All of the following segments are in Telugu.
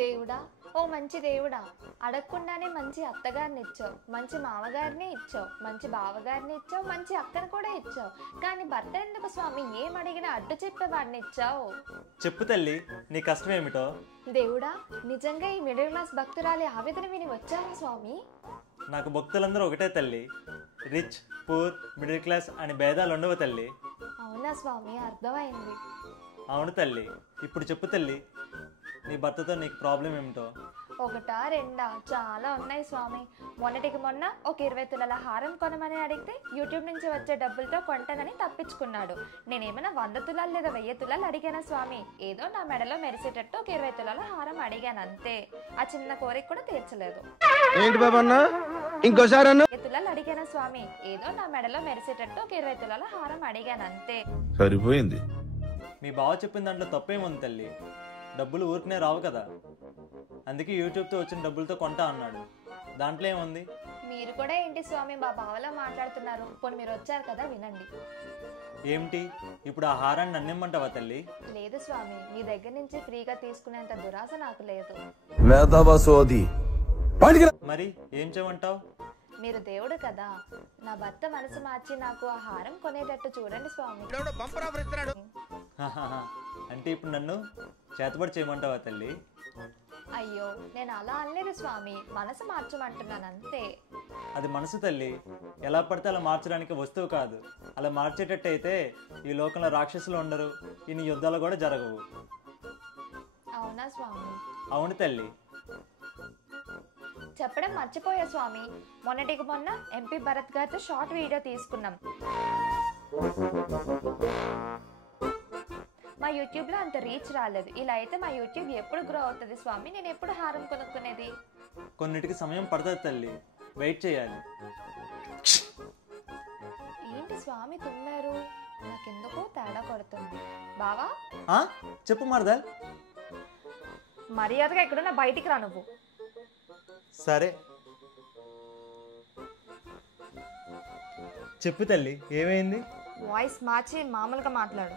దేవుడా, ఓ మంచి దేవుడా, అడగకుండానే మంచి అత్తగారిని ఇచ్చావు, మంచి మామగారిని ఇచ్చావు, మంచి బావగారిని ఇచ్చావు, మంచి అక్కను కూడా ఇచ్చావు. కానీ భర్త ఎందుకు స్వామి ఏం అడిగినా అడ్డు చెప్పేవాడిని ఇచ్చావు? చెప్పు తల్లి, నీ కష్టం ఏమిటో. దేవుడా, నిజంగా ఈ మిడిల్ క్లాస్ భక్తురాలి ఆవేదన విని వచ్చావా స్వామి? నాకు భక్తులందరూ ఒకటే తల్లి. రిచ్, పూర్, మిడిల్ క్లాస్ అని భేదాలు ఉండవు తల్లి. అవునా స్వామి, అర్థమైంది. అవును తల్లి. ఇప్పుడు చెప్పు తల్లి, నీ భర్తతో నీకు ప్రాబ్లం ఏమిటో. ఒకటా రెండా, చాలా ఉన్నాయి స్వామి. మొన్నటికి మొన్న ఒక 20 తులాల హారం కొనమని అడిగితే యూట్యూబ్ నుంచి వచ్చే డబ్బులతో కొంటానని తప్పించుకున్నాడు. నేనేమైనా 100 తులాలు లేదా 1000 తులాలు అడిగానా స్వామి? ఏదో నా మెడలో మెరిసేటట్టు ఒక 20 తులాల హారం అడిగాను అంతే. ఆ చిన్న కోరిక కూడా తీర్చలేదు. 20 తులాలు అడిగానా స్వామి? ఏదో నా మెడలో మెరిసేటట్టు ఒక 20 తులాల హారం అడిగాను అంతే. సరిపోయింది. మీ బావ చెప్పిన దాంట్లో తప్పేముంది తల్లి? డబ్బులు ఊరికనే రావు కదా, అందుకే యూట్యూబ్తో వచ్చిన డబ్బులతో కొంటా అన్నాడు. దాంట్లో ఏముంది? మీరు కూడా ఏంటి స్వామి మా బావలా మాట్లాడుతున్నారు? పోనీ మీరు వచ్చారు కదా, వినండి. ఏమిటి ఇప్పుడు ఆ హారాన్ని నన్నిమ్మంటావా తల్లి? లేదు స్వామి, మీ దగ్గర నుంచి ఫ్రీగా తీసుకునేంత దురాశ నాకు లేదు. మరి ఏం చేయమంటావు? మీరు దేవుడు కదా, నా భర్త మనసు మార్చి నాకు ఆ హారం కొనేటట్టు చూడండి స్వామి. అంటే ఇప్పుడు నన్ను చేతబడి చేయమంటావా తల్లి? అయ్యో, నేను అలా అనలేదు స్వామి, మనసు మార్చమంటున్నాను అంతే. అది మనసు తల్లి, ఎలా పడితే అలా మార్చడానికి వస్తువు కాదు. అలా మార్చేటట్టయితే ఈ లోకంలో రాక్షసులు ఉండరు, ఇన్ని యుద్ధాలు కూడా జరగవు. అవునా స్వామి? అవును తల్లి. చెప్పడం మర్చిపోయా స్వామి, మొన్నటికి మొన్న ఎంపీ భరత్ గారితో షార్ట్ వీడియో తీసుకున్నాం. మా యూట్యూబ్ లో అంత రీచ్ రాలేదు. ఇలా అయితే మా యూట్యూబ్ ఎప్పుడు గ్రో అవుతుంది స్వామి? నేను ఎప్పుడు హారం కొనుక్కునేది? కొన్నిటికి సమయం పడుతుంది తల్లి, వెయిట్ చేయాలి. ఏంటి స్వామి తుమ్మారు? నాకెందుకో తేడా కొడుతుంది. బావా చెప్పు మరదల్. మర్యాదగా ఎక్కడున్నా బయటికి రా నువ్వు. సరే చెప్పు తల్లి, ఏమైంది? వాయిస్ మార్చి మామూలుగా మాట్లాడు.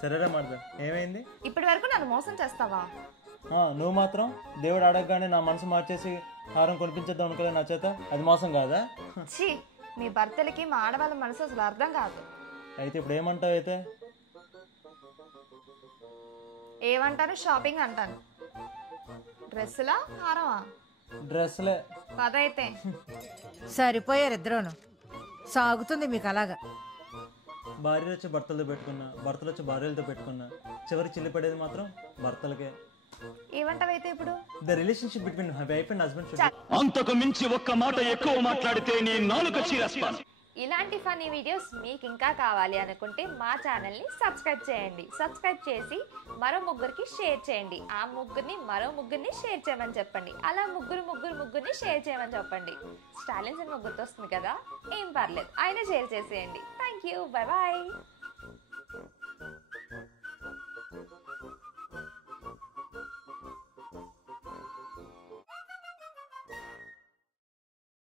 సరేరా మరదల్, ఏమైంది? ఇప్పటి వరకు నన్ను మోసం చేస్తావా? నువ్వు మాత్రం దేవుడు అడగగానే నా మనసు మార్చేసి హారం కొనిపించేద్దాం అనుకోలే నా చేత. అది మోసం కాదా? ఛీ, మీ భర్తలకి మా ఆడవాళ్ళ మనసు అసలు అర్థం కాదు. అయితే ఇప్పుడు ఏమంటావు? అయితే ఏమంటాను? షాపింగ్ అంటాను. డ్రెస్సులా హారమా? డ్రెస్లే. పదైతే సరిపోయారు ఇద్దరును. సాగుతుంది మీకు అలాగా. భార్యలు వచ్చి భర్తలతో పెట్టుకున్నా, భర్తలు వచ్చి భార్యలతో పెట్టుకున్నా, చివరి చిల్లిపడేది మాత్రం భర్తలకే. ఏమంటావైతే ఇప్పుడు? The relationship between wife and husband. అంతకు మించి ఒక్క మాట ఎక్కువ మాట్లాడితే నీ నాలుక చీరేస్తాను. ఇలాంటి ఫన్నీ వీడియోస్ మీకు ఇంకా కావాలి అనుకుంటే మా ఛానల్ని సబ్స్క్రైబ్ చేయండి. సబ్స్క్రైబ్ చేసి మరో ముగ్గురికి షేర్ చేయండి. ఆ ముగ్గురిని మరో ముగ్గురిని షేర్ చేయమని చెప్పండి. అలా ముగ్గురిని షేర్ చేయమని చెప్పండి. స్టాలిన్స్ అని ముగ్గురితో వస్తుంది కదా, ఏం పర్లేదు, ఆయన షేర్ చేసేయండి. Thank you, bye bye.